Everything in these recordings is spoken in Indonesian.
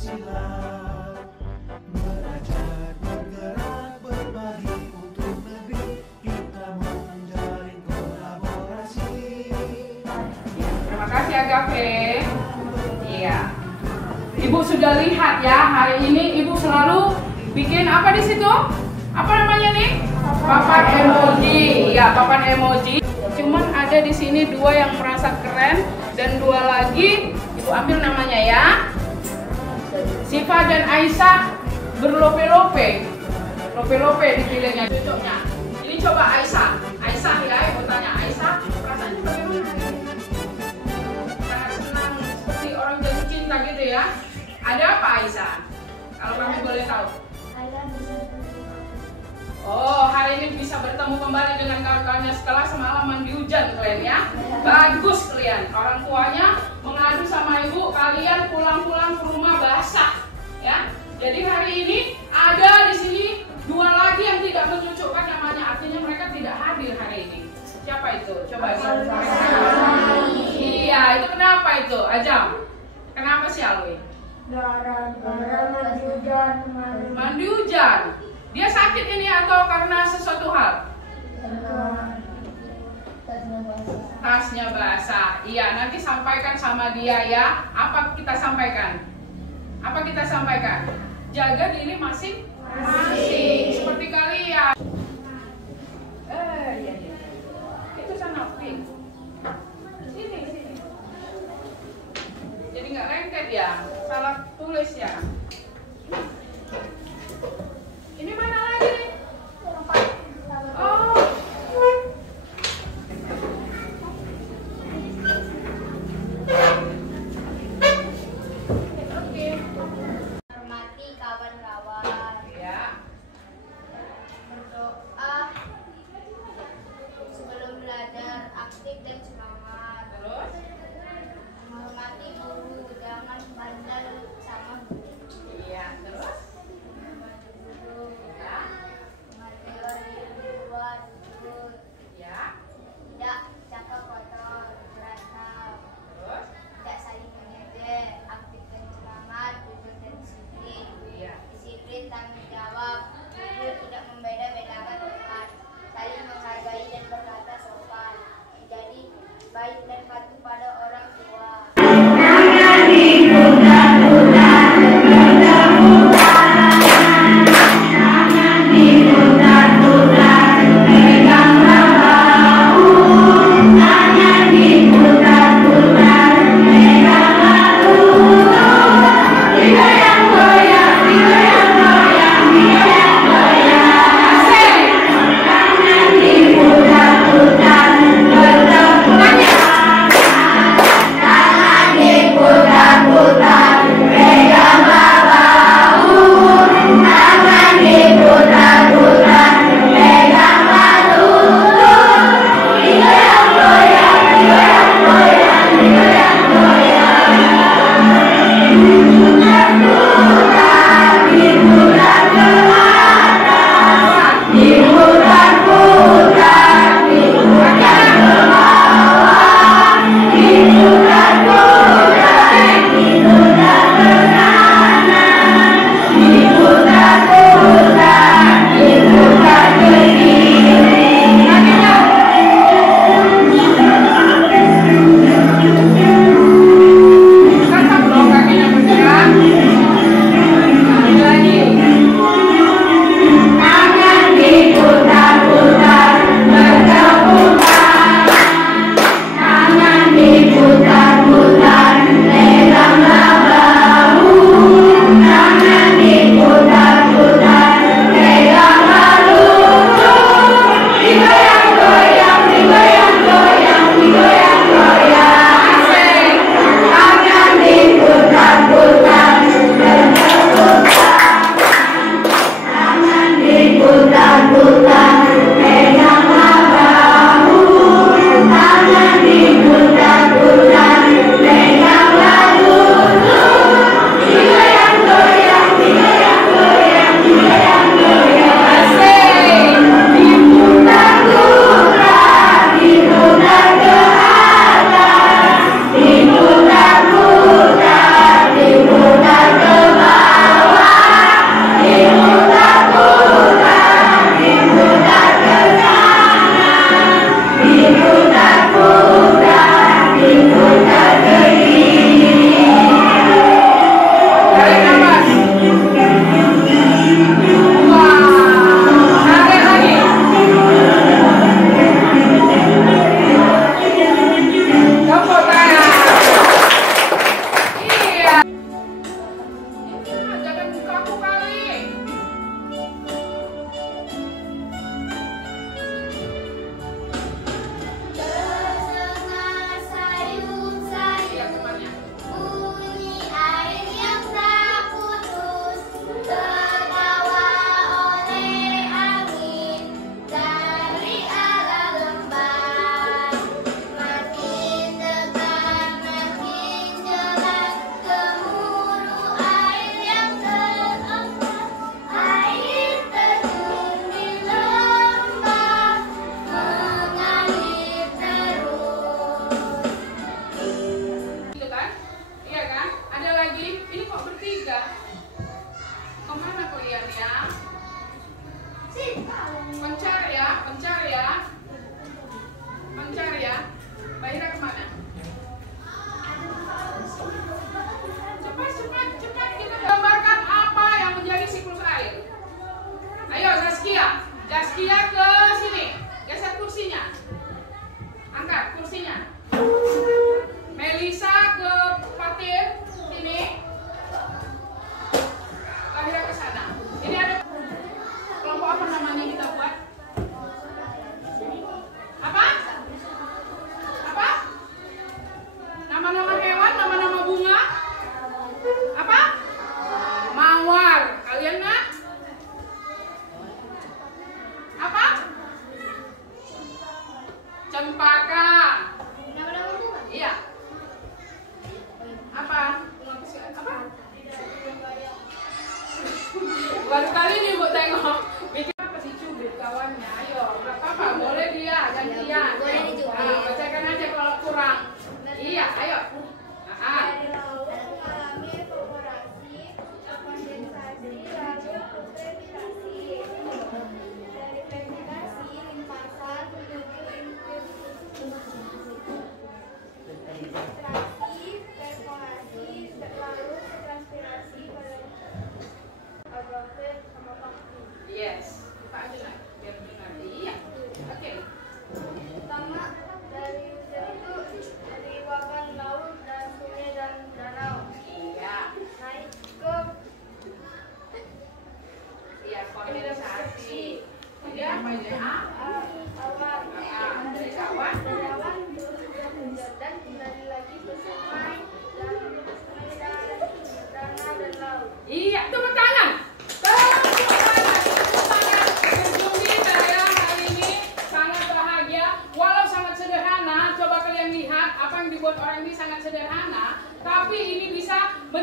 Pancasila. Belajar, bergerak, berbagi untuk negeri, kita menjalin kolaborasi. Terima kasih Agape. Iya. Ibu sudah lihat ya, hari ini Ibu selalu bikin apa di situ? Apa namanya nih? Papan emoji. Ya, papan emoji. Cuman ada di sini dua yang merasa keren dan dua lagi Ibu ambil namanya ya. Siva dan Aisyah berlope-lope. Lope-lope dipilihnya cocoknya. Ini coba Aisyah. Aisyah ya, Ibu tanya Aisyah, perasaannya bagaimana? Sangat senang seperti orang jatuh cinta gitu ya. Ada apa Aisyah? Kalau kami boleh tahu. Oh, hari ini bisa bertemu kembali dengan kawan-kawannya setelah semalaman di hujan kalian ya. Bagus kalian. Orang tuanya mengadu sama ibu, kalian pulang-pulang ke rumah basah ya. Jadi hari ini ada di sini dua lagi yang tidak menyucukkan namanya, artinya mereka tidak hadir hari ini. Siapa itu? Coba Iya, itu kenapa itu? Ajam. Kenapa sih Alwi? Gara-gara mandi hujan. Mandi hujan. Dia sakit ini atau karena sesuatu hal? Tasnya basah. Iya, nanti sampaikan sama dia ya. Apa kita sampaikan? Apa kita sampaikan? Jaga diri masing-masing. Seperti kalian. Iya. Itu sana pink. Sini. Jadi nggak lengket ya? Salah tulis ya? Ini mana lagi nih? Oh. Oke. Hormati kawan-kawan. Ya. Berdoa sebelum belajar, aktif dan semangat. Terus? Menghormati guru, jangan bandel sama guru. Iya. Terus? Ya. Tidak cakap kotor, berantem, Terus? tidak saling mengejek, aktif dan semangat, jujur dan disiplin. Iya. Disiplin tanggung jawab, jujur tidak membeda-bedakan teman, saling menghargai dan berkata sopan, menjadi baik dan patuh pada orang tua.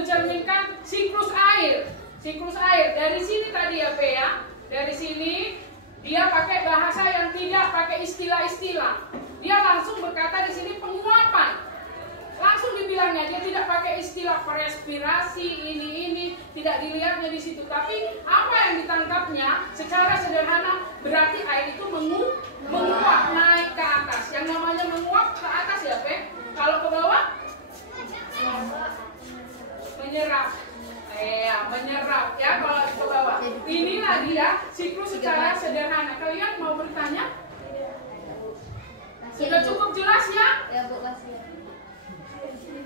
mencerminkan siklus air. Siklus air dari sini tadi ya P ya. Dari sini dia pakai bahasa yang tidak pakai istilah-istilah. Dia langsung berkata di sini penguapan. Langsung dibilangnya, dia tidak pakai istilah respirasi ini tidak dilihatnya di situ. Tapi apa yang ditangkapnya secara sederhana berarti air itu menguap naik ke atas. Yang namanya menguap ke atas ya P. Kalau ke bawah menyerap. Menyerap ya kalau ke bawah. Inilah dia siklus secara sederhana. Kalian mau bertanya? Sudah cukup jelas ya? Ya Bu, kasihan.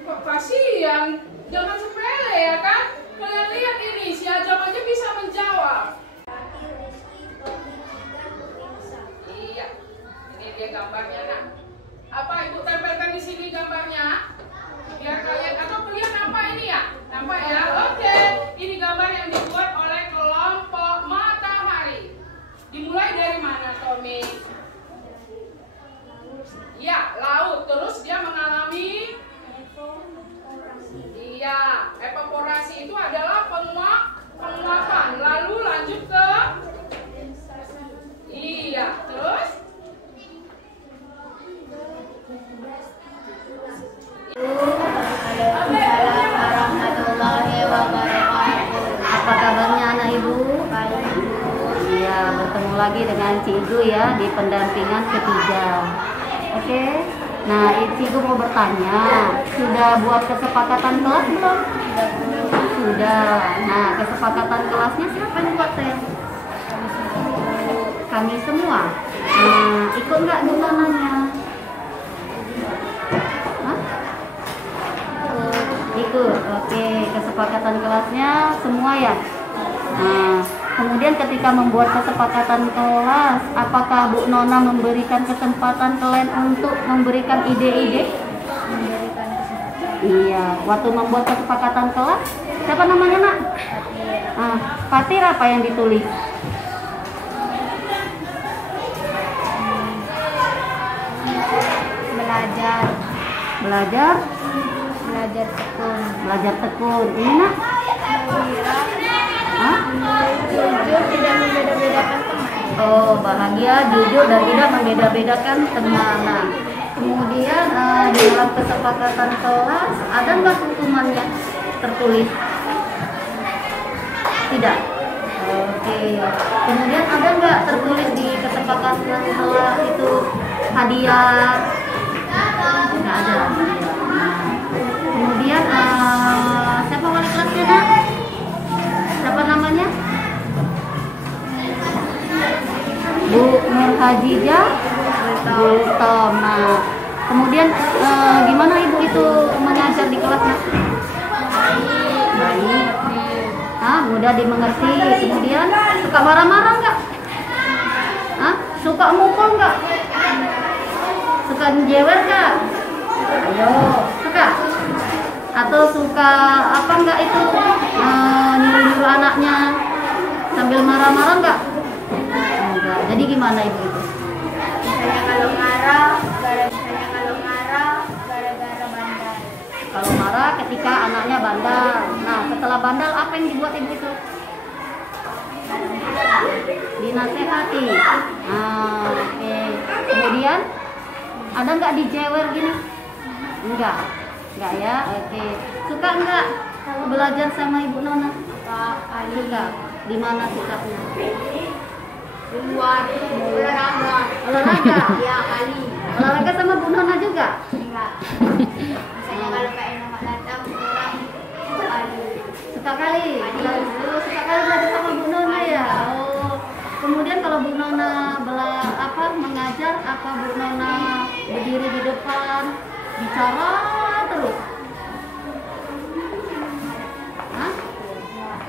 Kok kasihan? Jangan sepele ya kan? Kalian lihat ini, si Ajam aja bisa menjawab. Iya, ini dia gambarnya nak. Apa Ibu tempelkan di sini gambarnya? Biar kalian atau kalian apa ini ya? Nampak ya? Oke. Ini gambar yang dibuat oleh kelompok matahari. Dimulai dari mana, Tommy? Ya, laut. Terus dia mengalami evaporasi itu adalah penguapan. Lalu lanjut ke terus Waalaikumsalam warahmatullahi wabarakatuh. Apa kabarnya anak ibu? Baik. Iya, bertemu lagi dengan Cigu ya di pendampingan ketiga. Oke. Nah, Cigu mau bertanya, sudah buat kesepakatan kelas belum? Sudah. Nah, kesepakatan kelasnya siapa yang buat Teh? Kami semua. Nah, ikut nggak gimana? Ikut. Oke, kesepakatan kelasnya semua ya. Nah, kemudian ketika membuat kesepakatan kelas, apakah Bu Nona memberikan kesempatan kalian untuk memberikan ide-ide? Memberikan kesempatan. Iya, waktu membuat kesepakatan kelas, siapa namanya nak? Fatir apa yang ditulis? Belajar tekun. Belajar tekun. Ini nak? jujur, tidak membeda-bedakan teman. Oh, bahagia, jujur dan tidak membeda-bedakan teman. Nah, kemudian di dalam kesepakatan kelas ada nggak hukumannya tertulis? Tidak. Oke. Kemudian ada nggak tertulis di kesepakatan kelas itu hadiah? Nggak ada. Nah, kemudian siapa wali kelasnya nak? Siapa namanya? Bu Nur Hajijah Gultom. Nah, kemudian gimana ibu itu mengajar di kelasnya? Baik. Mudah dimengerti. Kemudian suka marah-marah nggak? Suka mukul nggak? Suka jewer nggak? Ayo, suka? Atau suka apa nggak itu nyuruh anaknya sambil marah-marah nggak? Enggak. Jadi gimana ibu itu? Misalnya kalau marah gara-gara bandel. Kalau marah ketika anaknya bandel. Nah, setelah bandel apa yang dibuat ibu itu? Dinasehati. Oke. Kemudian ada nggak dijewer gini? Enggak ya. Oke. Suka nggak belajar sama Ibu Nona? Suka. Di mana sukanya? Buat olahraga. Olahraga? Ya, kali. Olahraga sama Bu Nona juga? Enggak. Misalnya kalau kayak nama datang orang kali. Suka kali? Suka kali belajar sama Bu Nona ya? Oh. Kemudian kalau Bu Nona mengajar, apa Bu Nona berdiri di depan bicara terus?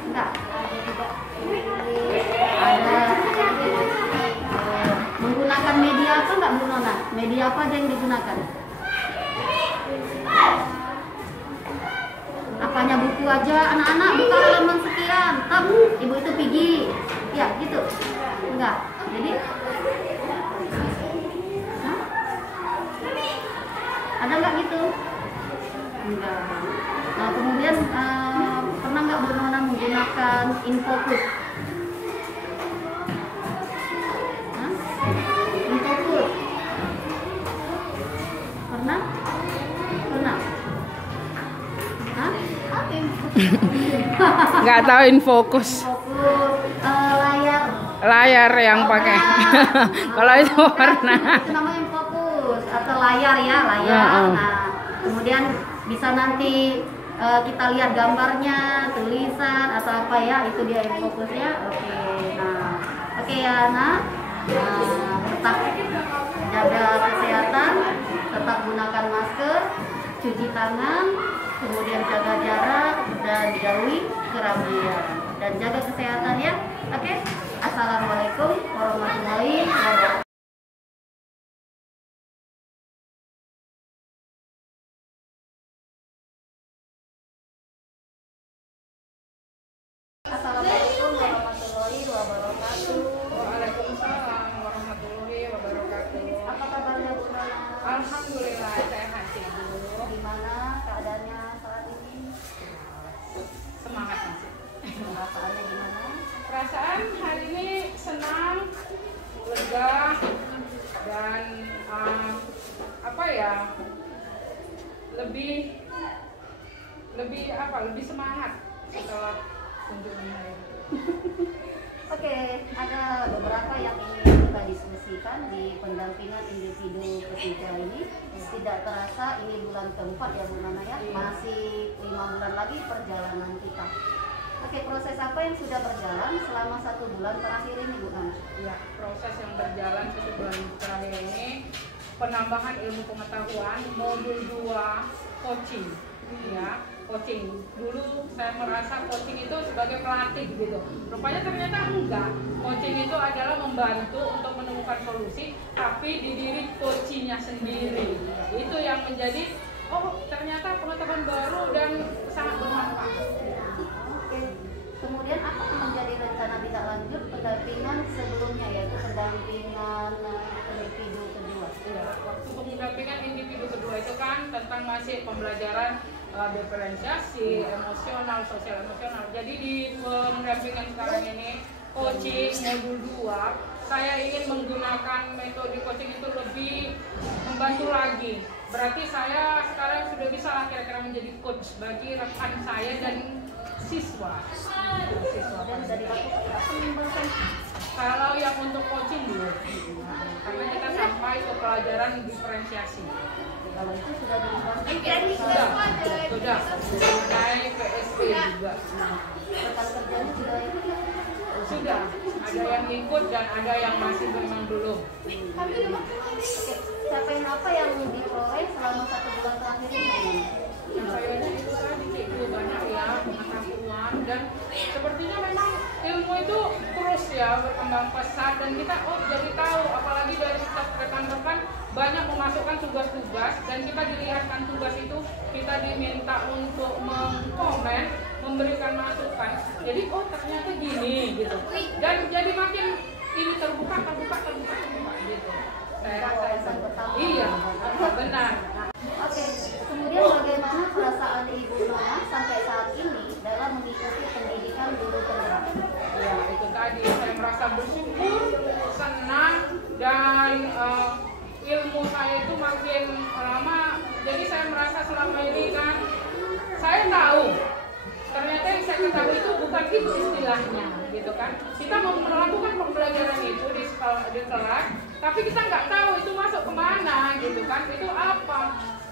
Enggak. Ada menggunakan media apa enggak Bu Nona? Media apa aja yang digunakan? Apanya buku aja, anak-anak buka halaman sekian, ibu itu pergi, ya gitu? Enggak. Jadi ada nggak gitu? Enggak. Nah, kemudian makan infokus? Hah? Infokus? Pernah? Pernah? Hah? Nggak tahu infokus. Infokus layar. Layar yang pakai. Kalau itu pernah. Itu namanya infokus atau layar ya, layar. Nah, kemudian bisa nanti kita lihat gambarnya, tulisan atau apa ya, itu dia infokusnya. Oke. Nah, oke ya, Nak. Tetap jaga kesehatan, tetap gunakan masker, cuci tangan, kemudian jaga jarak dan jauhi keramaian dan jaga kesehatan ya. Oke. Assalamualaikum warahmatullahi wabarakatuh. Assalamualaikum warahmatullahi wabarakatuh. Waalaikumsalam warahmatullahi wabarakatuh. Apa kabarnya Bu Nana? Alhamdulillah sehat sih Bu. Gimana keadaannya saat ini? Semangat masih. Perasaannya gimana? Perasaan hari ini senang, lega, dan apa ya, lebih semangat setelah kunjungan hari. Oke, ada beberapa yang ingin kita diskusikan di pendampingan individu ketiga ini. Tidak terasa ini bulan keempat ya Bu Nana ya, masih 5 bulan lagi perjalanan kita. Oke, proses apa yang sudah berjalan selama 1 bulan terakhir ini Bu Nana? Ya, proses yang berjalan 1 bulan terakhir ini penambahan ilmu pengetahuan modul 2 coaching. Ya, coaching. Dulu saya merasa coaching itu sebagai pelatih gitu. Rupanya ternyata enggak. Coaching itu adalah membantu untuk menemukan solusi, tapi di diri coachingnya sendiri. Itu yang menjadi ternyata pengetahuan baru dan sangat bermanfaat. Oke. Kemudian apa yang menjadi rencana tidak lanjut pendampingan sebelumnya, yaitu pendampingan individu kedua? Ya, waktu pendampingan individu kedua itu kan tentang masih pembelajaran diferensiasi, emosional, sosial emosional. Jadi di pendampingan sekarang ini coaching modul 2, saya ingin menggunakan metode coaching itu lebih membantu lagi. Berarti saya sekarang sudah bisa lah kira-kira menjadi coach bagi rekan saya dan siswa. Dan sudah dilakukan pembahasan. Kalau yang untuk coaching belum, karena kita sampai ke pelajaran diferensiasi. Kalau itu sudah dibahas Sudah naik PSP juga. rekan kerjanya sudah ikut ya? Sudah, ada yang ikut dan ada yang masih memang belum. Oke, capaian apa yang diperoleh selama 1 bulan terakhir ini? Kayaknya itu tadi itu banyak ya pengetahuan dan sepertinya memang ilmu itu terus ya berkembang pesat dan kita jadi tahu, apalagi dari rekan-rekan banyak memasukkan tugas-tugas dan kita dilihatkan tugas itu, kita diminta untuk mengkomen, memberikan masukan. Jadi ternyata gini gitu. Dan jadi makin ini terbuka gitu. Saya rasa itu. Iya, benar. Oke, kemudian bagaimana perasaan Ibu Nona sampai saat ini dalam mengikuti pendidikan guru penggerak? Ya, itu tadi saya merasa bersyukur, senang, dan ilmu saya itu makin lama. Jadi saya merasa selama ini kan saya tahu ternyata yang saya ketahui itu bukan itu istilahnya gitu kan. Kita mau melakukan pembelajaran itu di kelas, tapi kita nggak tahu itu masuk kemana gitu kan, itu apa.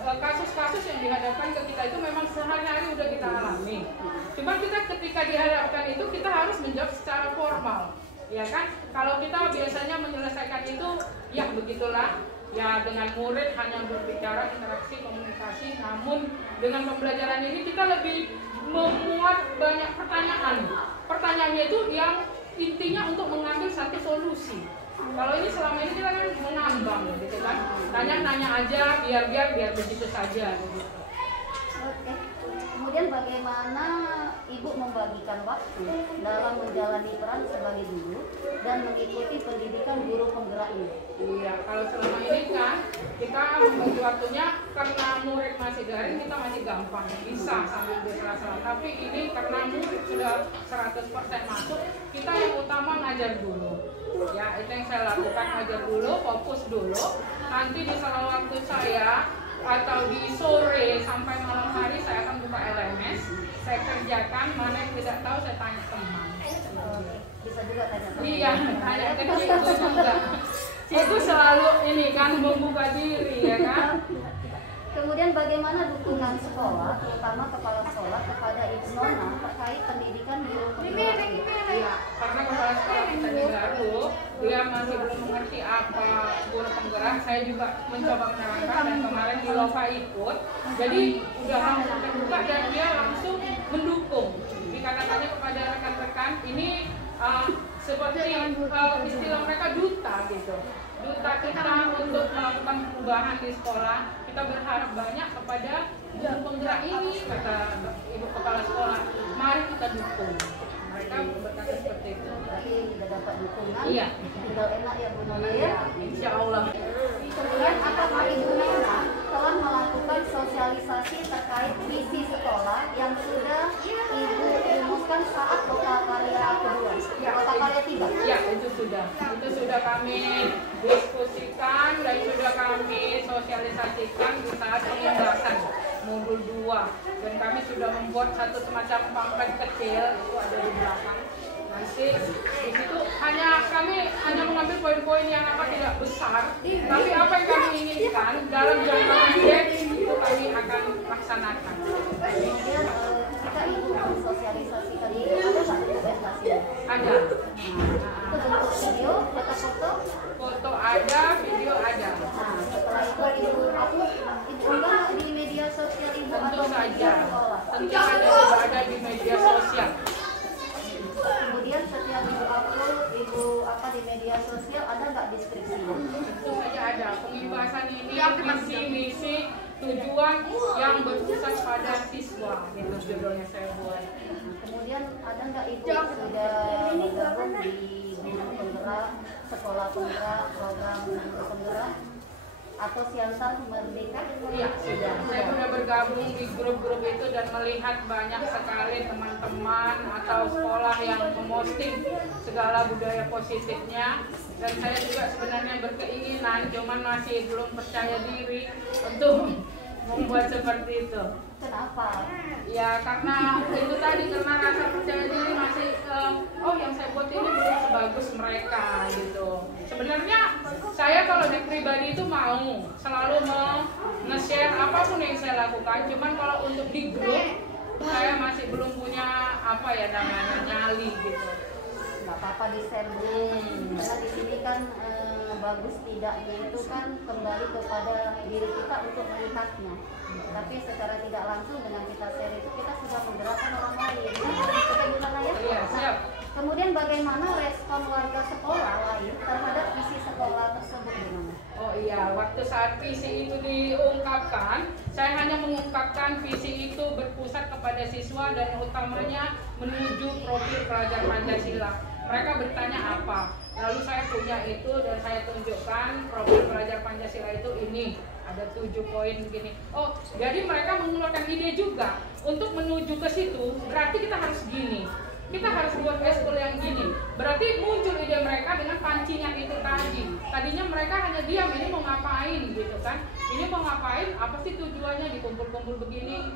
Kasus-kasus yang dihadapkan ke kita itu memang sehari-hari udah kita alami. Cuma kita ketika dihadapkan itu kita harus menjawab secara formal, ya kan? Kalau kita biasanya menyelesaikan itu, ya begitulah. Ya dengan murid hanya berbicara, interaksi, komunikasi. Namun dengan pembelajaran ini kita lebih memuat banyak pertanyaan. Pertanyaannya itu yang intinya untuk mengambil satu solusi. Kalau ini selama ini kita kan mengambang gitu kan, nanya aja biar begitu saja gitu. Oke. Kemudian bagaimana Ibu membagikan waktu dalam menjalani peran sebagai guru dan mengikuti pendidikan guru penggerak ini? Iya, kalau selama ini kan kita membagi waktunya karena murid masih daring, kita masih gampang bisa sambil berkelas. Tapi ini karena murid sudah 100% masuk, kita yang utama ngajar dulu. Ya, itu yang saya lakukan, ngajar dulu, fokus dulu. Nanti di sela waktu saya atau di sore sampai malam hari saya akan buka LMS. Saya kerjakan, mana yang tidak tahu saya tanya teman. Bisa juga tanya teman. Iya, tanya ke cikgu juga. Cikgu selalu ini kan membuka diri ya kan. Kemudian bagaimana dukungan sekolah, terutama kepala sekolah kepada Ibu Nona terkait pendidikan guru penggerak? Iya, karena kepala sekolah kita ini baru, dia masih belum mengerti apa guru penggerak. Saya juga mencoba menerangkan dan kemarin di Lova ikut. Jadi udah langsung terbuka dan dia langsung mendukung. Dikatakannya kepada rekan-rekan ini seperti istilah mereka duta gitu. Duta kita untuk melakukan perubahan di sekolah. Kita berharap banyak kepada guru penggerak ini, kata Ibu Kepala Sekolah. Mari kita dukung. Mereka berkata seperti itu. Berarti sudah dapat dukungan. Iya. Tinggal enak ya Bu Nona ya. Insya Allah. Kemudian apakah Ibu Nona telah melakukan sosialisasi terkait visi sekolah yang sudah Ibu rumuskan saat Kota Karya kedua, Kota Karya 3? Ya, itu sudah kami diskusikan dan sudah kami sosialisasikan di saat penindakan modul 2 dan kami sudah membuat satu semacam pamflet kecil, itu ada di belakang. Nanti di situ kami hanya mengambil poin-poin yang tidak besar, tapi apa yang kami inginkan dalam jangka pendek itu kami akan laksanakan. Kemudian ketika Ibu mensosialisasikan itu ada nggak dokumentasinya? Ada. Itu bentuk video, foto-foto? Foto ada, video ada. Nah, setelah itu Ibu upload, Ibu unggah di media sosial Ibu Tentu atau saja, media sekolah? tentu saja sudah ada di media sosial. Kemudian setiap Ibu upload, Ibu di media sosial, ada nggak deskripsinya? Tentu saja ada. Pembahasan ini visi misi tujuan yang berpusat pada siswa, itu judulnya saya buat. Kemudian ada nggak Ibu sudah bergabung di guru penggerak, sekolah penggerak, program guru penggerak, atau Siantar Merdeka? Iya, sudah. Saya sudah bergabung di grup-grup itu dan melihat banyak sekali teman-teman atau sekolah yang memposting segala budaya positifnya. Dan saya juga sebenarnya berkeinginan, cuman masih belum percaya diri untuk membuat seperti itu. Kenapa? Ya karena itu tadi, karena rasa percaya diri masih yang saya buat ini belum sebagus mereka gitu. Sebenarnya saya kalau di pribadi itu mau selalu nge-share apapun yang saya lakukan, cuman kalau untuk di grup saya masih belum punya namanya nyali gitu. Nggak apa-apa di share dulu, karena di sini kan bagus tidaknya itu kan kembali kepada diri kita untuk melihatnya. Tapi secara tidak langsung dengan kita share itu kita sudah menggerakkan orang lain. Kita gimana ya? Iya, siap. Kemudian bagaimana respon warga sekolah lain terhadap visi sekolah tersebut gimana? Oh iya, waktu saat visi itu diungkapkan, saya hanya mengungkapkan visi itu berpusat kepada siswa dan utamanya menuju profil pelajar Pancasila. Mereka bertanya apa, lalu saya punya itu dan saya tunjukkan profil pelajar Pancasila itu ini. Ada 7 poin begini. Oh, jadi mereka mengeluarkan ide juga untuk menuju ke situ. Berarti kita harus gini. Kita harus buat eskul yang gini. Berarti muncul ide mereka dengan pancingan itu tadi. Tadinya mereka hanya diam, ini mau ngapain gitu kan? Ini mau ngapain? Apa sih tujuannya dikumpul-kumpul begini?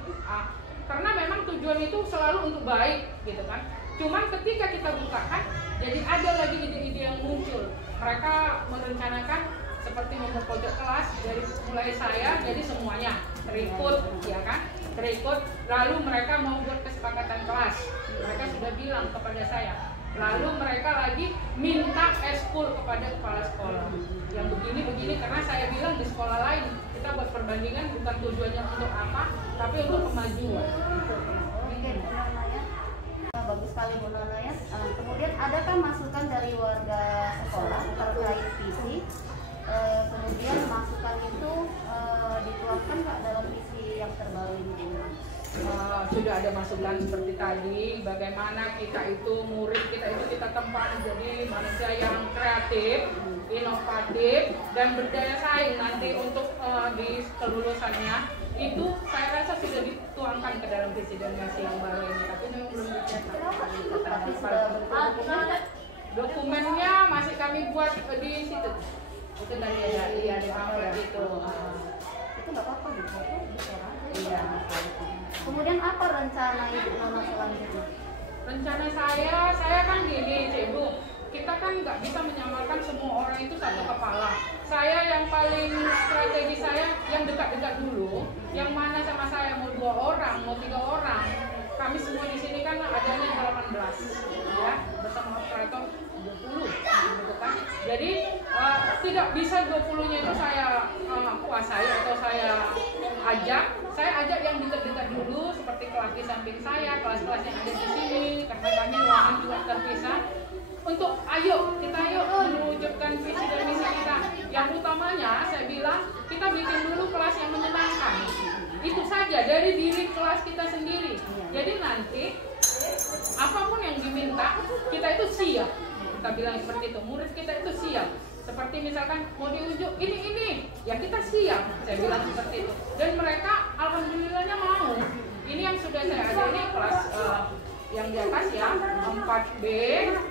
Karena memang tujuan itu selalu untuk baik gitu kan. Cuman ketika kita bukakan, jadi ada lagi ide-ide yang muncul. Mereka merencanakan seperti membuat pojok kelas, dari mulai saya jadi semuanya terikut, ya kan, terikut. Lalu mereka mau buat kesepakatan kelas, mereka sudah bilang kepada saya. Lalu mereka lagi minta eskul kepada kepala sekolah yang begini-begini, karena saya bilang di sekolah lain kita buat perbandingan bukan tujuannya untuk apa, tapi untuk kemajuan. Oke, Bu Nona ya. Bagus sekali Bu Nona ya. Kemudian adakah masukan dari warga sekolah terkait visi? Kemudian masukan itu dituangkan nggak dalam visi yang terbaru ini? Sudah ada masukan seperti tadi, bagaimana kita itu murid kita itu kita tempat menjadi manusia yang kreatif, inovatif dan berdaya saing nanti untuk di kelulusannya. Itu saya rasa sudah dituangkan ke dalam visi dan misi yang baru ini, tapi memang belum dicetak. Berarti sudah berdokumen. Dokumennya masih kami buat di situ. Itu tadi ada, iya di pamflet itu. Itu nggak apa-apa difoto, di-share aja. Iya. Kemudian apa rencana Ibu Nona selanjutnya? Rencana saya kan gini, Ibu. Kita kan nggak bisa menyamarkan semua orang itu satu kepala. Saya yang paling strategi saya yang dekat-dekat dulu, yang mana sama saya mau 2 orang, mau 3 orang. Kami semua di sini kan adanya 18, ya, bersama operator 20, gitu kan. Jadi tidak bisa 20-nya itu saya kuasai atau saya ajak. Saya ajak yang dekat-dekat dulu, seperti kelas di samping saya, kelas-kelas yang ada di sini, karena kami ruangan juga terpisah. Untuk ayo mewujudkan visi dan misi kita. Yang utamanya saya bilang kita bikin dulu kelas yang menyenangkan. Itu saja dari diri kelas kita sendiri. Jadi nanti apapun yang diminta kita itu siap. Kita bilang seperti itu. Murid kita itu siap. Seperti misalkan mau diunjuk ini ya kita siap. Saya bilang seperti itu. Dan mereka alhamdulillahnya mau. Ini yang sudah saya ada ini kelas yang di atas ya, 4B,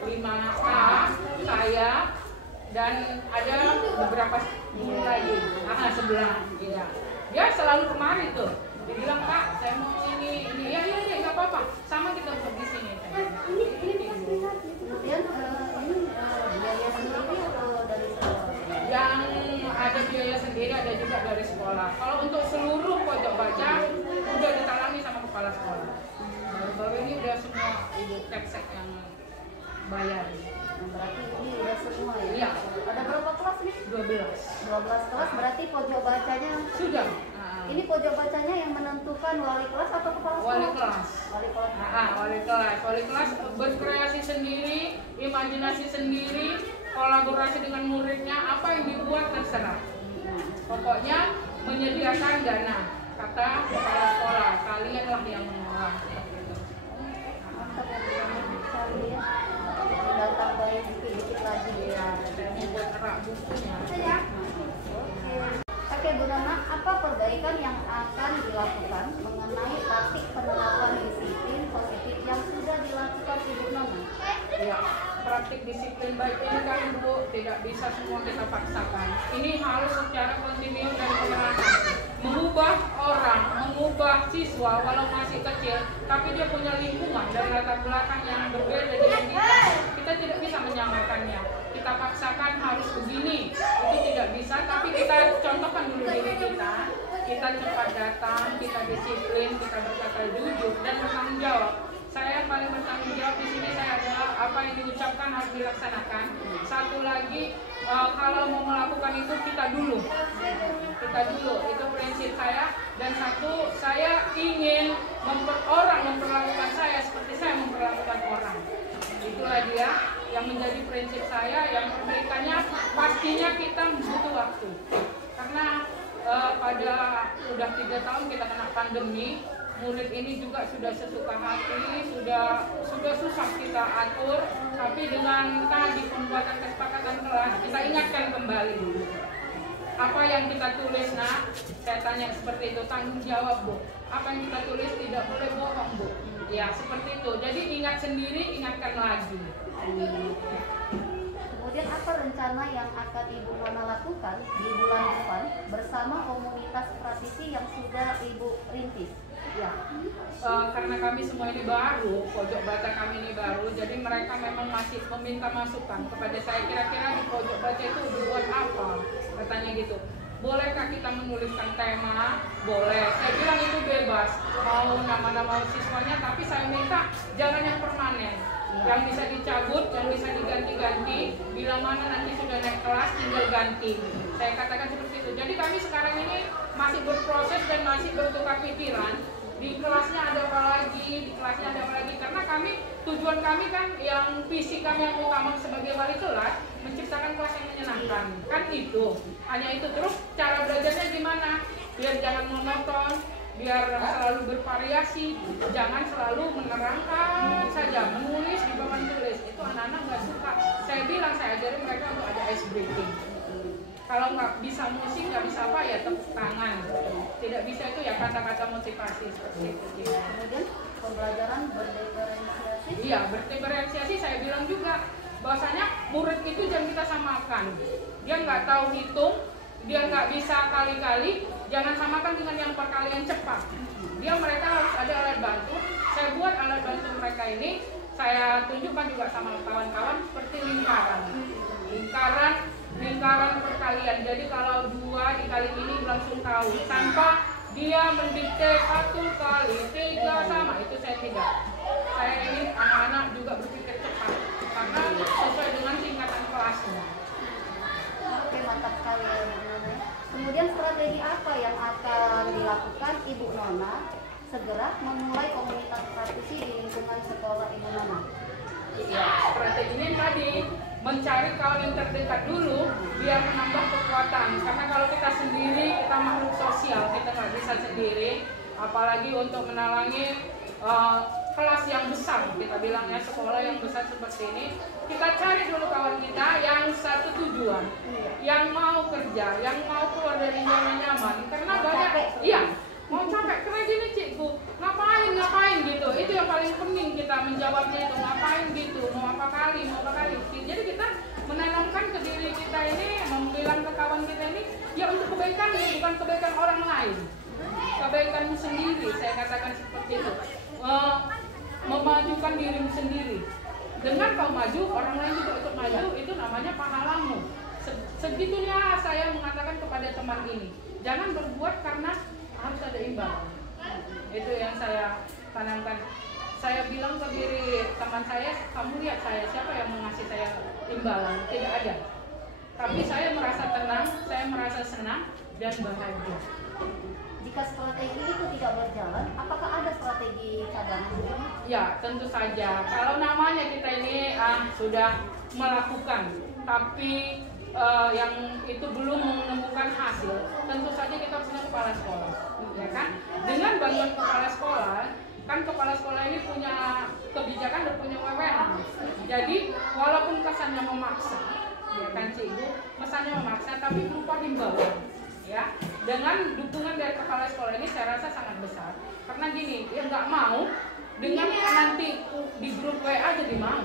5A, saya, dan ada beberapa guru lagi, sebelah, ya. Dia selalu kemari tuh, dibilang Kak, saya mau ini, ya nggak apa-apa, sama kita buat di sini. Kemudian ini biaya sendiri atau dari sekolah? Yang ada biaya sendiri, ada juga dari sekolah. Kalau untuk seluruh pojok baca, udah ditangani sama kepala sekolah. Baru-baru ini udah semua ibu teksek yang bayar. Berarti ini udah semua ya? Iya. Ada berapa kelas nih? 12 kelas, berarti pojok bacanya Sudah. Ini pojok bacanya yang menentukan wali kelas atau kepala sekolah? Wali kelas. Wali kelas. Wali kelas berkreasi sendiri, imajinasi sendiri, kolaborasi dengan muridnya, apa yang dibuat terserah. Pokoknya menyediakan dana. Kata kepala sekolah, kalianlah yang mengelola. Tinggal tambahin dikit-dikit lagi Ya, saya membuat rak bukunya. Oke Bu Nona, apa perbaikan yang akan dilakukan mengenai praktik penerapan disiplin positif yang sudah dilakukan Ibu Nona? Ya, praktik disiplin baik ini kan Bu, tidak bisa semua kita paksakan. Ini harus secara kontinu dan perlahan. Mengubah orang, mengubah siswa walau masih kecil, tapi dia punya lingkungan dan latar belakang yang berbeda dengan kita tidak bisa menyamakannya. Kita paksakan harus begini, itu tidak bisa, tapi kita contohkan dulu diri kita cepat datang, kita disiplin, kita berkata jujur dan bertanggung jawab. Saya paling bertanggung jawab di sini, saya adalah apa yang diucapkan harus dilaksanakan. Satu lagi, kalau mau melakukan itu kita dulu, itu prinsip saya. Dan satu, saya ingin orang memperlakukan saya seperti saya memperlakukan orang. Itulah dia yang menjadi prinsip saya. Yang perbaikannya pastinya kita butuh waktu, karena pada udah 3 tahun kita kena pandemi. Murid ini juga sudah sesuka hati, sudah susah kita atur, tapi dengan tadi pembuatan kesepakatan kelas, kita ingatkan kembali apa yang kita tulis. Nah, saya tanya seperti itu, tanggung jawab Bu, apa yang kita tulis tidak boleh bohong Bu, ya seperti itu. Jadi ingat sendiri, ingatkan lagi. Kemudian apa rencana yang akan Ibu Nona lakukan di bulan depan bersama komunitas praktisi yang sudah Ibu rintis? Ya, karena kami semua ini baru, pojok baca kami ini baru, jadi mereka memang masih meminta masukan kepada saya, kira-kira di pojok baca itu dibuat apa, katanya gitu. Bolehkah kita menuliskan tema? Boleh. Saya bilang itu bebas, mau nama-nama siswanya, tapi saya minta jangan yang permanen, yang bisa dicabut, yang bisa diganti-ganti, bila mana nanti sudah naik kelas tinggal ganti. Saya katakan seperti itu. Jadi kami sekarang ini masih berproses dan masih bertukar pikiran. Di kelasnya ada apa lagi, karena tujuan kami kan yang visi kami yang utama sebagai wali kelas menciptakan kelas yang menyenangkan, kan itu, hanya itu. Terus cara belajarnya gimana, biar jangan monoton, biar selalu bervariasi, jangan selalu menerangkan saja, menulis di papan tulis, itu anak-anak nggak suka. Saya bilang, saya ajarin mereka untuk ada ice breaking. Kalau nggak bisa musik, nggak bisa apa ya tepuk tangan. Tidak bisa itu ya kata-kata motivasi seperti itu. Kemudian pembelajaran berdiferensiasi Iya, berdiferensiasi. Saya bilang juga bahwasanya murid itu jangan kita samakan. Dia nggak tahu hitung, dia nggak bisa kali-kali, jangan samakan dengan yang perkalian cepat. Mereka harus ada alat bantu. Saya buat alat bantu mereka ini, saya tunjukkan juga sama kawan-kawan seperti lingkaran perkalian. Jadi kalau 2 dikali ini langsung tahu tanpa dia mendikte 1 kali 3 sama, itu saya tidak. Saya ingin anak-anak juga berpikir cepat karena sesuai dengan tingkatan kelasnya. Oke, mantap sekali ya Bu Nona. Kemudian strategi apa yang akan dilakukan Ibu Nona segera memulai komunitas praktisi di lingkungan sekolah Ibu Nona? Ya, strateginya tadi mencari kawan yang terdekat dulu biar menambah kekuatan. Karena kalau kita sendiri, kita makhluk sosial, kita nggak bisa sendiri. Apalagi untuk menalangi kelas yang besar, kita bilangnya sekolah yang besar seperti ini. Kita cari dulu kawan kita yang satu tujuan, yang mau kerja, yang mau keluar dari zona nyaman. Karena banyak, iya, mau capek karena gini cikgu, ngapain gitu. Itu yang paling penting kita menjawabnya itu, ngapain gitu, mau apa kali. Jadi kita menanamkan ke diri kita ini, membilang ke kawan kita ini, ya untuk kebaikan, bukan kebaikan orang lain, kebaikanmu sendiri. Saya katakan seperti itu, memajukan dirimu sendiri. Dengan kau maju, orang lain juga ikut maju, itu namanya pahalamu. Segitunya saya mengatakan kepada teman ini, jangan berbuat karena harus ada imbalan. Itu yang saya tanamkan. Saya bilang ke diri teman saya, kamu lihat saya, siapa yang mengasih saya imbalan? Tidak ada. Tapi saya merasa tenang, saya merasa senang dan bahagia. Jika strategi itu tidak berjalan, apakah ada strategi cadangan? Ya, tentu saja. Kalau namanya kita ini sudah melakukan, tapi yang itu belum menemukan hasil, tentu saja kita punya kepala sekolah, ya kan? Dengan bantuan kepala sekolah, kan kepala sekolah ini punya kebijakan dan punya wewenang. Jadi walaupun kesannya memaksa, ya kan cikgu, kesannya memaksa, tapi berupa himbauan. Ya, dengan dukungan dari kepala sekolah ini saya rasa sangat besar. Karena gini, dia nggak mau dengan nanti di grup WA jadi mau,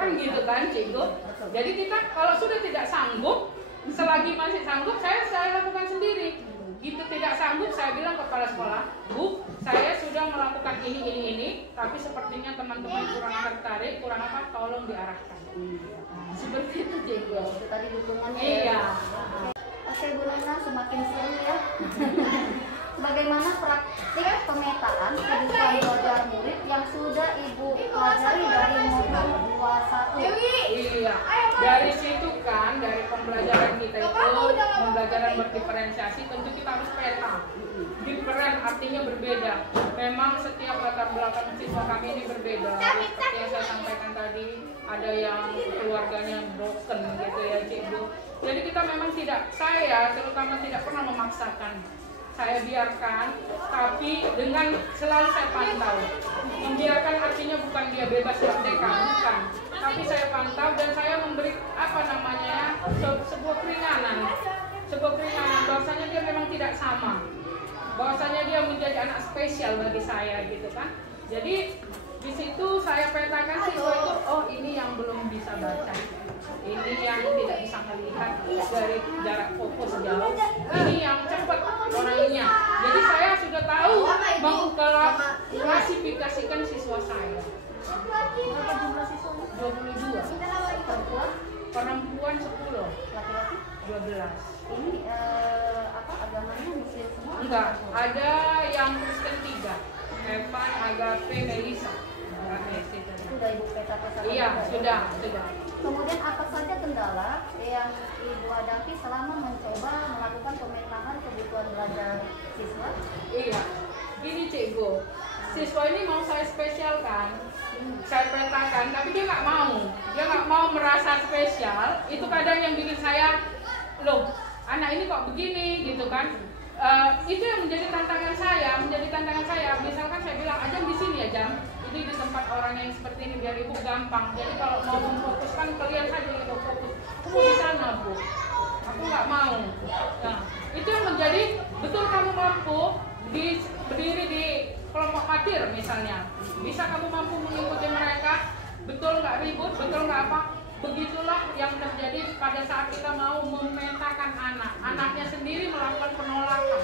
kan gitu kan cikgu. Jadi kita kalau sudah tidak sanggup, selagi masih sanggup saya lakukan sendiri. Gitu tidak sanggup saya bilang kepala sekolah, Bu, saya sudah melakukan ini, tapi sepertinya teman-teman kurang tertarik, kurang apa, tolong diarahkan. Seperti itu cikgu. Itu tadi dukungannya. Iya. Oke Bu Nona, semakin seru ya. Bagaimana praktik pemetaan kehidupan belajar murid yang sudah Ibu pelajari dari modul 21? Iya, dari situ kan, dari pembelajaran kita itu, pembelajaran berdiferensiasi, tentu kita harus peta. Different artinya berbeda. Memang setiap latar belakang siswa kami ini berbeda. Seperti yang saya sampaikan tadi, ada yang keluarganya broken gitu ya cikgu. Jadi kita memang saya terutama tidak pernah memaksakan. Saya biarkan, tapi dengan selalu saya pantau. Membiarkan artinya bukan dia bebas merdeka, bukan. Tapi saya pantau dan saya memberi sebuah keringanan. Bahwasanya dia memang tidak sama. Bahwasanya dia menjadi anak spesial bagi saya gitu kan. Jadi di situ saya petakan siswa itu, oh ini yang belum bisa baca. Ini yang tidak bisa melihat dari jarak fokus jauh. Ini yang cepat orangnya. Jadi saya sudah tahu mengklasifikasikan siswa saya. Berapa jumlah siswanya? 22. Perempuan 10. Laki-laki 12. ini agamanya Muslim semua? Enggak, ada yang Kristen 3. Evan, Agape, Melisa. Sudah Ibu peta-peta? Iya, sudah. Kemudian apa saja kendala yang Ibu hadapi selama mencoba melakukan pemetaan kebutuhan belajar siswa? Iya, gini cikgu, siswa ini mau saya spesialkan, saya petakan, tapi dia nggak mau merasa spesial. Itu kadang yang bikin saya, loh, anak ini kok begini gitu kan? Itu yang menjadi tantangan saya. Misalkan saya bilang aja di sini ya jam, ini di tempat orang yang seperti ini biar ibu gampang. Jadi kalau mau memfokuskan kalian saja yang fokus. Aku di sana bu, aku nggak mau. Nah, itu yang menjadi betul kamu mampu berdiri di kelompok matir misalnya. Bisa kamu mampu mengikuti mereka ribut, betul nggak apa? Begitulah yang terjadi pada saat kita mau memetakan anak. Anaknya sendiri melakukan penolakan.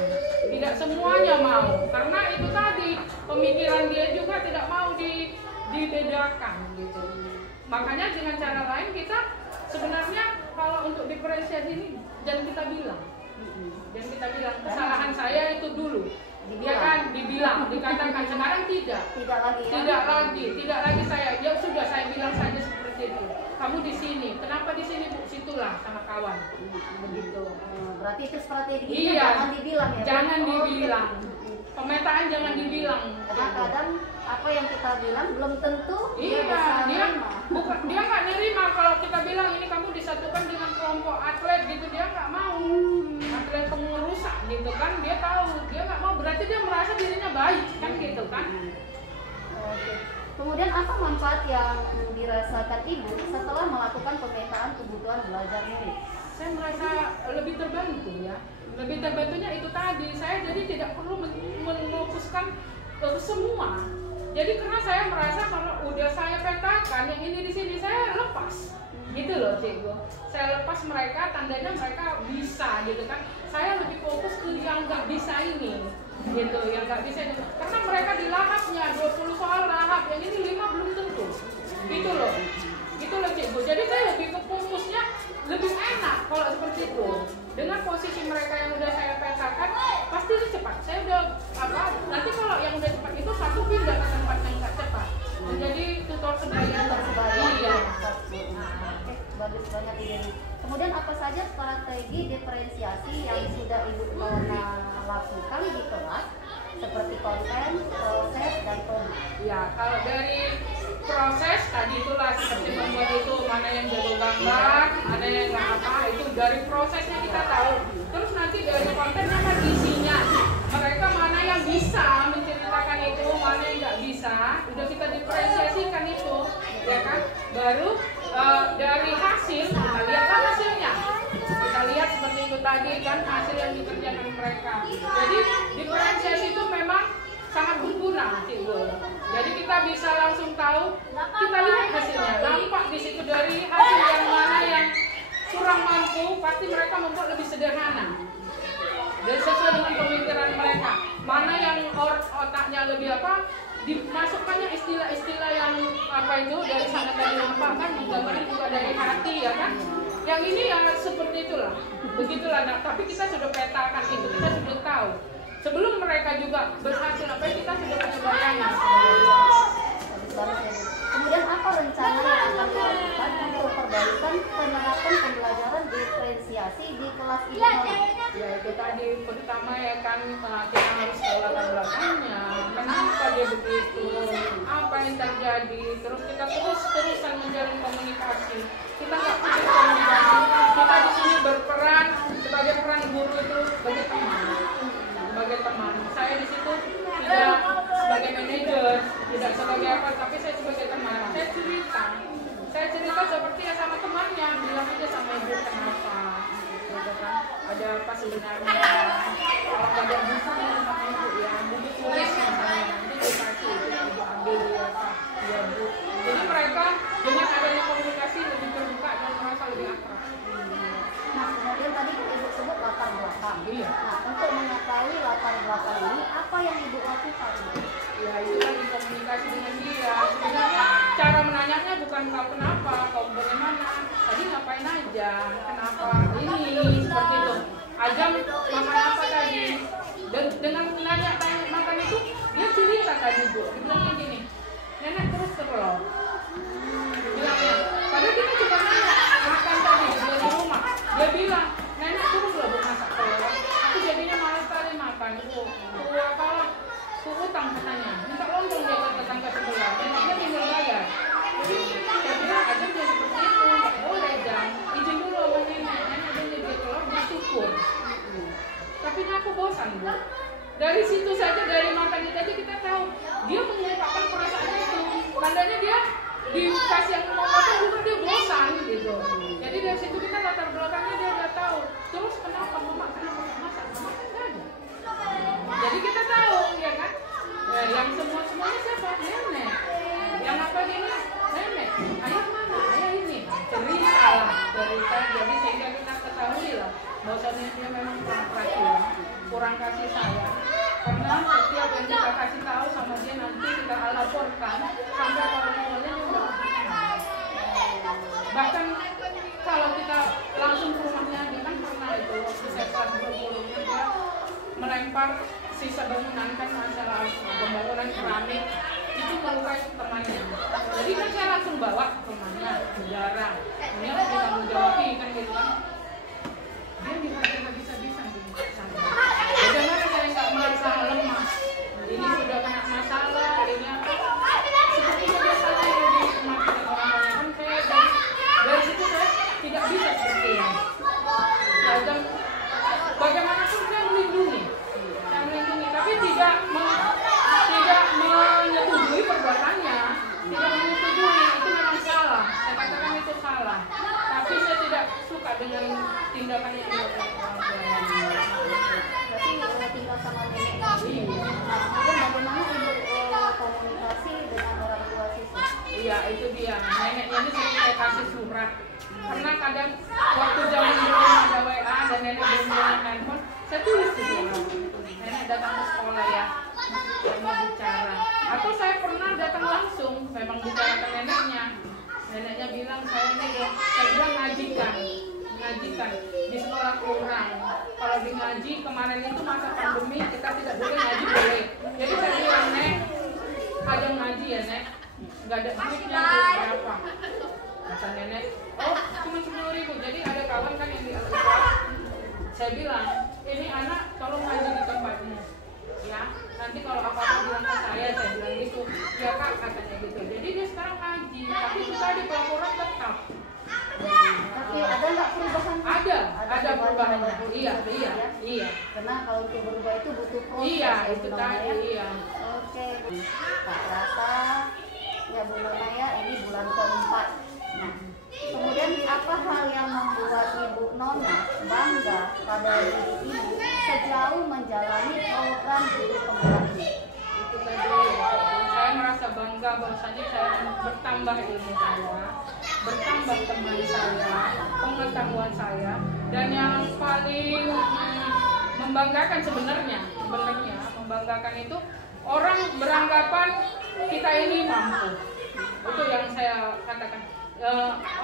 Tidak semuanya mau, karena itu tadi pemikiran dia juga tidak mau dibedakan gitu. Makanya dengan cara lain kita sebenarnya kalau untuk diferensiasi ini jangan kita bilang. Dan kita bilang kesalahan saya itu dulu, dia kan dibilang, dikatakan. Sekarang tidak lagi ya? tidak lagi saya. Ya sudah, saya bilang saja seperti itu. Kamu di sini, kenapa di sini Bu? Situlah sama kawan. Begitu. Berarti itu strategi. Iya. Jangan dibilang ya. Jangan dibilang. Pemetaan jangan dibilang. Kadang apa yang kita bilang belum tentu Iya, dia dia nggak nerima kalau kita bilang ini kamu disatukan dengan kelompok atlet gitu, dia nggak mau. Atlet pengurusan gitu kan, dia tahu dia nggak mau, berarti dia merasa dirinya baik kan gitu kan. Oke. Kemudian apa manfaat yang dirasakan ibu setelah melakukan pemetaan kebutuhan belajar murid? Saya merasa lebih terbantu ya. Lebih terbantunya itu tadi, saya jadi tidak perlu memutuskan semua. Jadi karena saya merasa kalau udah saya petakan yang ini di sini, saya lepas gitu loh Cikgu. Saya lepas mereka, tandanya mereka bisa gitu kan. Saya lebih fokus ke yang nggak bisa ini gitu, yang nggak bisa itu. Karena mereka di lahapnya 20 soal lahap, yang ini 5 belum tentu gitu loh Cikgu. Jadi saya lebih ke fokusnya lebih enak kalau seperti itu. Dengan posisi mereka yang udah saya petakan, pasti itu cepat. Saya udah nanti kalau yang udah cepat itu satu pindah ke tempat yang nggak cepat. Menjadi tutor sebaya. Iya. Bagus banget ini. Kemudian apa saja strategi diferensiasi yang sudah Ibu pernah lakukan di kelas, seperti konten, proses, dan produk? Ya, kalau dari proses tadi itulah seperti membuat itu, mana yang jago gambar, mana yang nggak apa, itu dari prosesnya kita tahu. Terus nanti dari kontennya kan isinya, mereka mana yang bisa menceritakan itu, mana yang nggak bisa, udah kita diferensiasikan itu, ya kan? Baru dari hasil kita lihat hasilnya. Kita lihat seperti itu tadi kan hasil yang dikerjakan mereka. Jadi diferensiasi itu memang sangat berguna, Cikgu. Jadi kita bisa langsung tahu, kita lihat hasilnya, nampak di situ dari hasil yang mana yang kurang mampu, pasti mereka membuat lebih sederhana dan sesuai dengan pemikiran mereka. Mana yang otaknya lebih dimasukkannya istilah-istilah yang itu dari sana tadi nampak kan, menggambarkan juga dari hati ya kan. Yang ini ya seperti itulah, begitulah. Nah, tapi kita sudah petakan itu, kita sudah tahu. Sebelum mereka juga berhasil kita sudah punya bayangan. Kemudian apa rencana yang akan dilakukan untuk perbaikan penerapan pembelajaran diferensiasi di kelas ini? Ya itu tadi, pertama ya kan kita harus tahu latar belakangnya, kenapa dia begitu, apa yang terjadi, terus kita terus-terusan menjalin komunikasi. Kita nggak putus komunikasi, kita di sini berperan sebagai peran guru itu sebagai teman. Saya di situ tidak sebagai manajer, tidak sebagai apa, tapi saya sebagai teman. Saya cerita seperti ya sama temannya, bilang aja sama ibu kenapa, gitu kan? Ada apa sebenarnya? Kalau ada buku sama ibu ya, buku tulis misalnya, nanti dikasih, ibu ambil ya bu. Jadi mereka dengan adanya komunikasi lebih terbuka dan merasa lebih akrab. Nah, kemudian tadi Ibu sebut latar belakang. Iya. Nah, untuk mengetahui latar belakang ini, apa yang Ibu lakukan? Ya itu lagi komunikasi dengan dia. Sebenarnya cara menanyanya bukan kau kenapa, kau bagaimana, tadi ngapain aja, kenapa ini seperti itu. Ajam makan apa tadi? Dan dengan tanya makan itu dia cerita tadi bu, dibilangnya gini, nenek terus telur. Bilangnya, padahal kita cuma nanya makan tadi di rumah. Dia bilang, nenek terus loh bu masak telur. Aku jadinya malas sekali makan. Kalau aku utang katanya, minta lontong dia ke tetangga sebelah. Neneknya tinggal bayar. Jadi saya bilang aja dia seperti itu, nggak boleh jam. Izin dulu sama nenek, nenek dia jadi telur bersyukur. Tapi aku bosan bu. Dari situ saja, dari makan itu aja kita tahu dia mengungkapkan perasaannya itu. Tandanya dia dikasih yang mau makan juga dia bosan gitu. Jadi dari situ kita latar belakangnya dia udah tahu. Terus kenapa mama kenapa masak? Mama kan nggak ada. Jadi kita tahu ya kan. Yang semuanya siapa? Nenek. Yang apa gini? Nenek. Ayah motivasi saya, karena setiap yang kita kasih tahu sama dia nanti kita laporkan sampai orang-orangnya juga. Bahkan kalau kita langsung ke rumahnya, dia kan pernah itu waktu saya kelas 20 dia melempar sisa bangunan, kan masalah pembangunan keramik itu melukai temannya. Jadi kan saya langsung bawa ke rumahnya, penjara. Ini harus ditanggung jawabi kan gitu kan. Dia dihajar habis-habisan di sana. Bagaimana saya nggak merasa lemah? Ini sudah kena masalah, ini apa? Sepertinya dia salah di kematian orang-orang kan saya dari situ saya tidak bisa seperti ini. Dan bagaimanapun saya melindungi, tapi tidak menyetujui perbuatannya, tidak menyetujui, itu memang salah. Saya katakan itu salah. Tapi saya tidak suka dengan tindakan yang dilakukan orang tua. Berarti tinggal sama nenek. Kemudian bagaimana untuk komunikasi dengan orang tua siswa? Iya, itu dia. Neneknya ini sering saya kasih surat. Karena kadang waktu zaman dulu ada WA dan nenek belum punya handphone, saya tulis di surat. Nenek datang ke sekolah ya, saya mau bicara. Atau saya pernah datang langsung, memang bicara ke neneknya. Neneknya bilang saya bilang ngajikan di sekolah kurang. Kalau di ngaji kemarin itu masa pandemi kita tidak boleh ngaji boleh. Jadi saya bilang, Nek, ada ngaji ya Nek, nggak ada duitnya berapa? Kata nenek, oh cuma 10.000. Jadi ada kawan kan yang di Al-Ikhlas. Saya bilang, ini anak tolong ngaji di tempatmu. Ya, nanti kalau apa-apa bilang ke saya bilang gitu. Ya Kak, katanya gitu. Jadi dia sekarang ngaji, tapi itu tadi pelaporan tetap. Tapi ada nggak perubahan? Ada perubahannya. Iya. Karena kalau untuk berubah itu butuh proses. Iya, itu tadi. Iya. Oke, tak rasa ya Bu Nona ya, ini bulan keempat. Nah, kemudian apa hal yang membuat Ibu Nona bangga pada diri Ibu sejauh menjalani program studi penggerak? Itu tadi saya merasa bangga bahwasanya saya bertambah ilmu saya, bertambah teman saya, pengetahuan saya, dan yang paling membanggakan sebenarnya membanggakan itu orang beranggapan kita ini mampu. Itu yang saya katakan.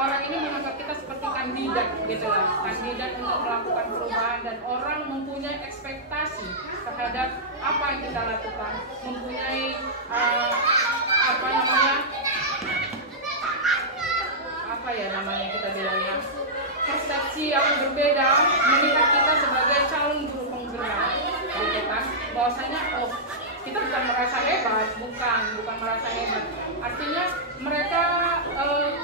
Orang ini menganggap kita seperti kandidat gitu lah, kandidat untuk melakukan perubahan, dan orang mempunyai ekspektasi terhadap apa yang kita lakukan, mempunyai kita bilangnya persepsi yang berbeda mengingat kita sebagai calon guru penggerak, gitu kan, bahwasanya kita bukan merasa hebat, bukan merasa hebat. Artinya mereka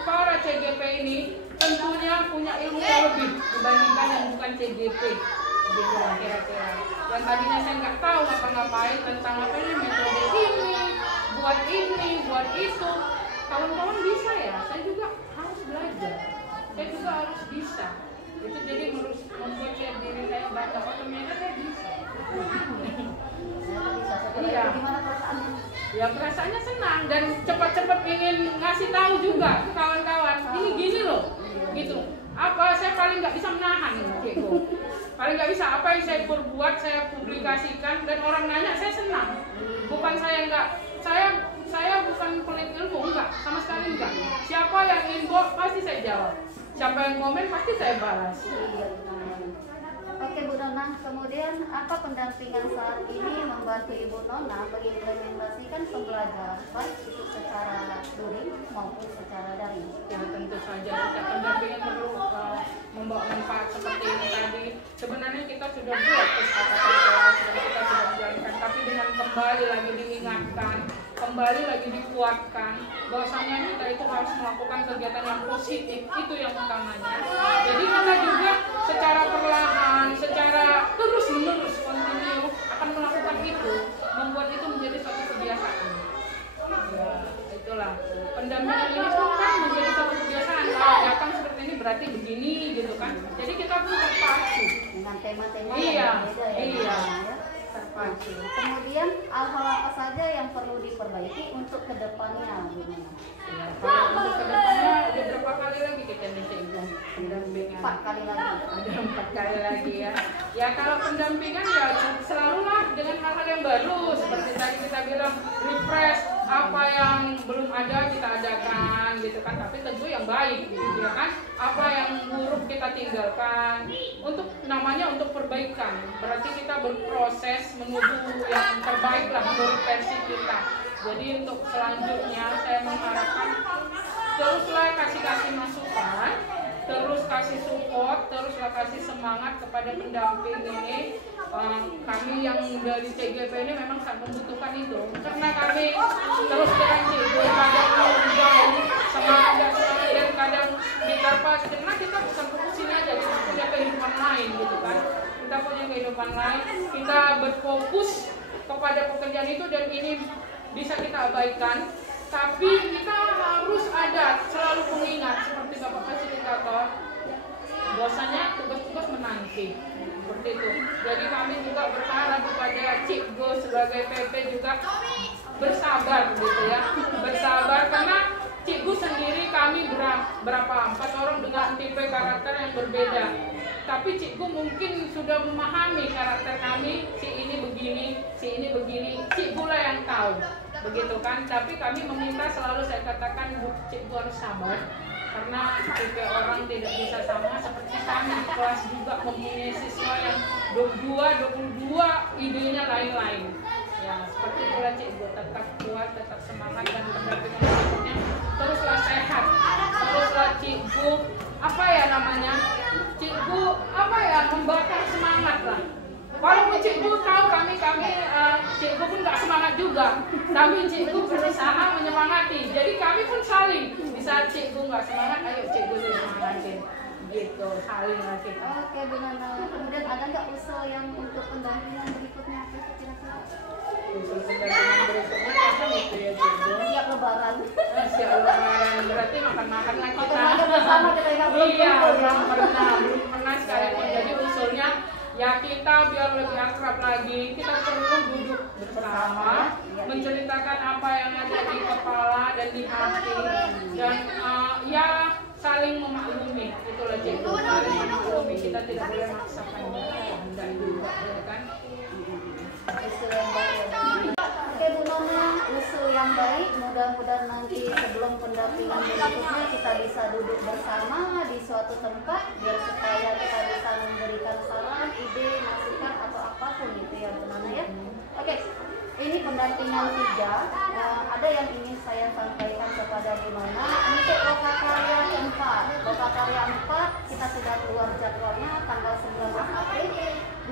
para CGP ini tentunya punya ilmu yang lebih dibandingkan yang bukan CGP, gitu lah kira-kira. Yang tadinya saya nggak tahu ngapa-ngapain tentang apa ini, metode ini, buat itu. Kawan-kawan bisa ya, saya juga harus belajar, saya juga harus bisa. Itu jadi membuat diri saya bangga, ternyata saya bisa. Iya. Gimana perasaannya? Ya perasaannya senang dan cepat-cepat ingin ngasih tahu juga ke kawan-kawan. Ini gini loh, gitu. Apa saya paling nggak bisa menahan, Ceko. Paling nggak bisa apa yang saya perbuat saya publikasikan dan orang nanya saya senang. Bukan saya bukan pelit ilmu, enggak, sama sekali enggak. Siapa yang inbox pasti saya jawab. Siapa yang komen pasti saya balas. Oke Bu Nona, kemudian apa pendampingan saat ini membantu Ibu Nona mengimplementasikan pembelajaran baik itu secara luring maupun secara daring? Ya tentu saja pendampingan perlu membawa manfaat seperti ini tadi. Sebenarnya kita sudah buat kesepakatan kelas dan kita sudah menjalankan, tapi dengan kembali lagi diingatkan, kembali lagi dikuatkan bahwasanya kita itu harus melakukan kegiatan yang positif, itu yang utamanya. Jadi kita juga secara perlahan, secara terus-menerus kontinu akan melakukan itu, membuat itu menjadi suatu kebiasaan. Ya, itulah pendampingan ini kan menjadi suatu kebiasaan. Kalau datang seperti ini berarti begini gitu kan. Jadi kita pun terpacu dengan tema-tema yang berbeda ya. Iya. Terpacu. Kemudian hal-hal apa saja yang perlu diperbaiki untuk kedepannya, Bu Nona? Ya, kalau untuk kedepannya udah berapa kali lagi kita ngisi pendampingan. 4 kali lagi. Ada 4 kali lagi ya. Ya kalau pendampingan ya selalulah dengan hal-hal yang baru seperti tadi kita bilang refresh apa yang belum ada kita adakan gitu kan, tapi tentu yang baik gitu ya kan. Apa yang buruk kita tinggalkan untuk namanya untuk perbaikan. Berarti kita berproses menuju yang terbaik lah menurut versi kita. Jadi untuk selanjutnya saya mengharapkan teruslah kasih masukan, terus kasih support, teruslah kasih semangat kepada pendamping ini. Kami yang dari CGP ini memang sangat membutuhkan itu, karena kami terus dengan CGP kadang menjauh semangat dan kadang diterpas, karena kita bukan fokus ini aja, kita punya kehidupan lain gitu kan. Kita punya kehidupan lain, kita berfokus kepada pekerjaan itu dan ini bisa kita abaikan. Tapi kita harus ada selalu pengingat seperti Bapak Fasilitator, bahwasanya tugas-tugas menanti seperti itu. Jadi kami juga berharap kepada Cikgu sebagai PP juga bersabar gitu ya, bersabar karena Cikgu sendiri kami berapa 4 orang dengan tipe karakter yang berbeda. Tapi Cikgu mungkin sudah memahami karakter kami, si ini begini, si ini begini, Cikgu lah yang tahu. Begitu kan, tapi kami meminta selalu, saya katakan Cikgu harus sabar karena tipe orang tidak bisa sama seperti kami di kelas juga mempunyai siswa yang 22 idenya lain-lain ya, seperti itulah Cikgu tetap kuat, tetap semangat dan pendampingan berikutnya teruslah sehat, teruslah Cikgu apa ya namanya, Cikgu apa ya, membakar semangat lah. Walaupun Cikgu tahu kami Cikgu pun nggak semangat juga, tapi Cikgu berusaha menyemangati. Jadi kami pun saling. Di saat Cikgu nggak semangat, ayo Cikgu semangatin. Gitu, saling lah kita. Oke, Bu Nona. Kemudian ada nggak usul yang untuk pendampingan berikutnya kira-kira? Usul pendampingan berikutnya apa itu ya Cikgu? Siap Lebaran. Siap Lebaran, berarti makan-makan lah kita. Makan bersama kita yang belum Iya, kumpul ya. belum pernah sekalipun. Jadi usulnya ya kita biar lebih akrab lagi, kita perlu duduk bersama, menceritakan apa yang ada di kepala dan di hati, dan ya saling memaklumi. Itulah Cikgu, saling memaklumi, kita tidak boleh memaksakan kehendak juga, ya kan? Usul yang baik. Oke Bu Nona, usul yang baik. Mudah-mudahan nanti sebelum pendampingan berikutnya kita bisa duduk bersama di suatu tempat biar supaya kita bisa memberikan saran, ide, masukan atau apapun gitu ya Bu Nona ya. Oke, ini pendampingan 3. Ada yang ingin saya sampaikan kepada Bu Nona untuk Lokakarya 4. Lokakarya 4 kita sudah keluar jadwalnya tanggal 19 April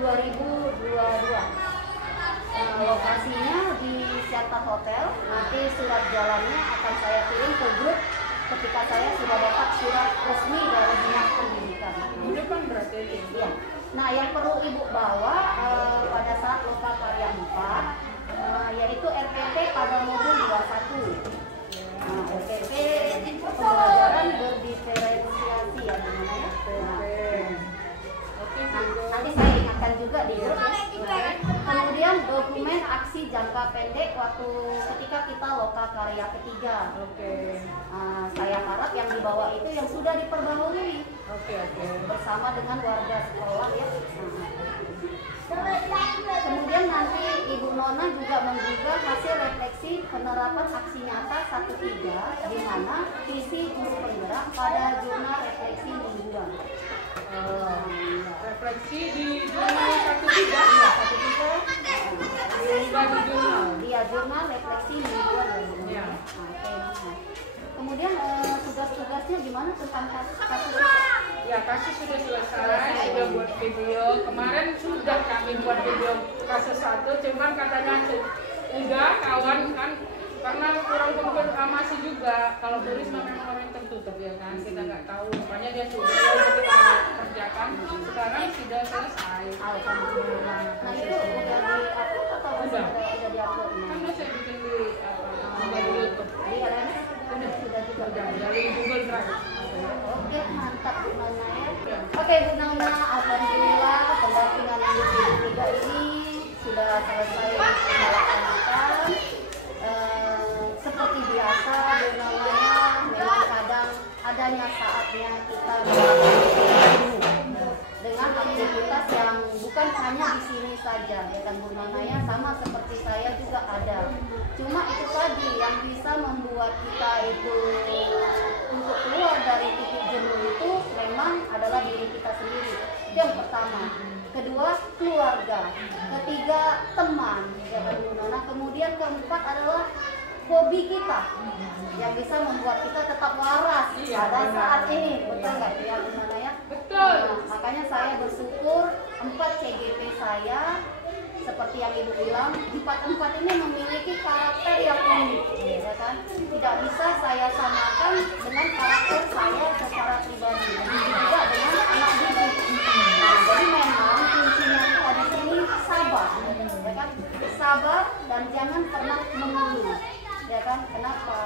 2022. Lokasinya di Sianta Hotel. Nanti surat jalannya akan saya kirim ke grup ketika saya sudah dapat surat resmi dari Dinas Pendidikan. Di depan berarti ya. Nah, yang perlu Ibu bawa pada saat Lokakarya 4 yaitu RPP pada modul 21. Nah, RPP pembelajaran berdiferensiasi ya namanya. Nanti saya ingatkan juga di grup ya. Kemudian dokumen aksi jangka pendek waktu ketika kita Lokakarya ketiga. Saya harap yang dibawa itu yang sudah diperbarui. Bersama dengan warga sekolah ya. Kemudian nanti Ibu Nona juga menggugah hasil refleksi penerapan aksi nyata 1.3 di mana visi guru penggerak pada jurnal refleksi mingguan. Refleksi di jurnal 1.3 ya, 1.3 di jurnal refleksi mingguan ya. Kemudian tugas-tugasnya gimana tentang kasus? Ya, kasus sudah selesai, sudah buat video. Kemarin sudah kami buat video kasus 1, cuman katanya udah kawan kan, karena kurang konfirmasi juga. Kalau turis memang orang yang tertutup ya kan, kita nggak tahu. Makanya dia sudah kita kerjakan. Sekarang sudah selesai. Alhamdulillah. Nah itu udah di-upload atau udah di-upload? Kan udah saya bikin di YouTube. Di LMS sudah juga dari Google Drive. Oke, mantap Bu Nona ya. Oke Bu Nona, alhamdulillah pendampingan individu 3 ini sudah selesai dilaksanakan. Seperti biasa Bu Nona ya, memang kadang adanya saatnya kita melakukan hanya di sini saja, ya kan Bu Nana ya, sama seperti saya juga ada. Cuma itu tadi yang bisa membuat kita itu untuk keluar dari titik jenuh itu memang adalah diri kita sendiri. Itu yang pertama. Kedua, keluarga. Ketiga, teman, ya kan Bu Nana. Kemudian keempat adalah hobi kita yang bisa membuat kita tetap waras pada saat ini, betul nggak ya Bu Nana ya? Betul. Nah, makanya saya bersyukur 4 CGP saya seperti yang Ibu bilang, 4 ini memiliki karakter yang unik, ya kan? Tidak bisa saya samakan dengan karakter saya secara pribadi, begitu juga dengan anak didik. Nah, jadi memang kuncinya kita di sini sabar, ya kan? Sabar dan jangan pernah mengeluh, ya kan? Kenapa?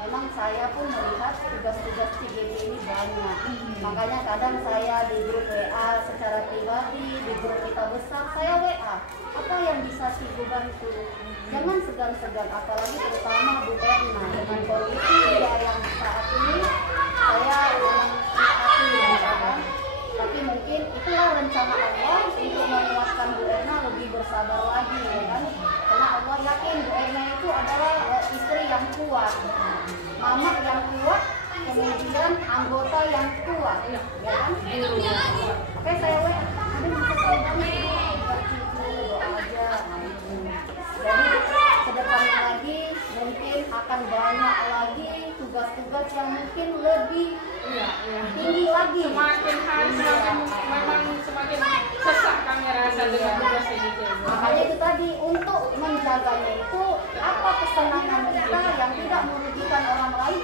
Memang saya pun melihat tugas-tugas CGP ini banyak. Makanya kadang saya di grup WA secara pribadi, di grup kita besar, saya WA. Apa yang bisa Ibu bantu? Jangan segan-segan, apalagi terutama Bu Erna dengan kondisi dia yang saat ini, saya memang prihatin, ya kan? Tapi mungkin itulah rencana Allah untuk menguatkan Bu Erna lebih bersabar lagi, ya kan? Karena Allah yakin Bu Erna itu adalah istri yang kuat, mama yang kuat, kemudian anggota yang kuat, ya kan? Oke, saya WA, ada bisa saya bantu doa aja. Jadi kedepannya lagi mungkin akan banyak lagi tugas-tugas yang mungkin lebih tinggi lagi. Semakin hari semakin memang semakin sesak kami rasa dengan tugas ini. Makanya itu tadi untuk menjaganya itu apa kesenangan kita yang tidak merugikan orang lain,